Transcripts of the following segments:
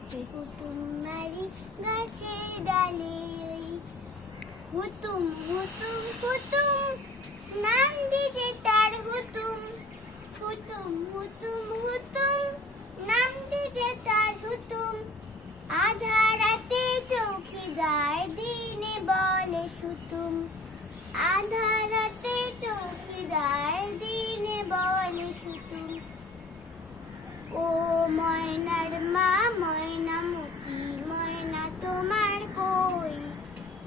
গেছে কুটুম বাড়ি গাছের ডালে। হুতুম হুতুম হুতুম নাম দিছে তার হুতুম। হুতুম হুতুম হুতুম নাম দিছে তার হুতুম। আধা রাতে চৌকিদার দিনে বলে সুতুম। আধা রাতে চৌকিদার দিনে বলে সুতুম। ও ময়নার মা ময়নামতি ময়না তোমার কই?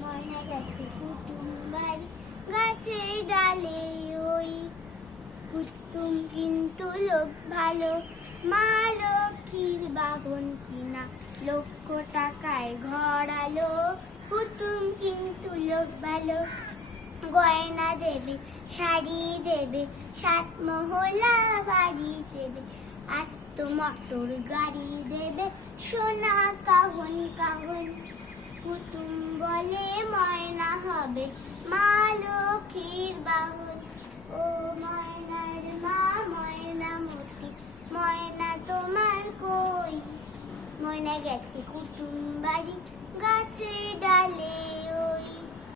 ময়না গেছে কুটুম বাড়ি গাছের ডালে ওই। কুটুম কিন্তু লোক ভালো, মা লক্ষ্মীর বাহন কিনা, 1,00,000 টাকায় ঘর আলো। কুটুম কিন্তু লোক ভালো, গয়না দেবে, শাড়ি দেবে, 7 মহলা বাড়ি দেবে, আস্ত মোটর গাড়ি দেবে, সোনা কাহন কাহন। কুটুম বলে ময়না হবে মা লক্ষ্মীর বাহন। ও ময়নার মা ময়নামতি ময়না তোমার কই? ময়না গেছে কুটুম বাড়ি গাছের ডালে।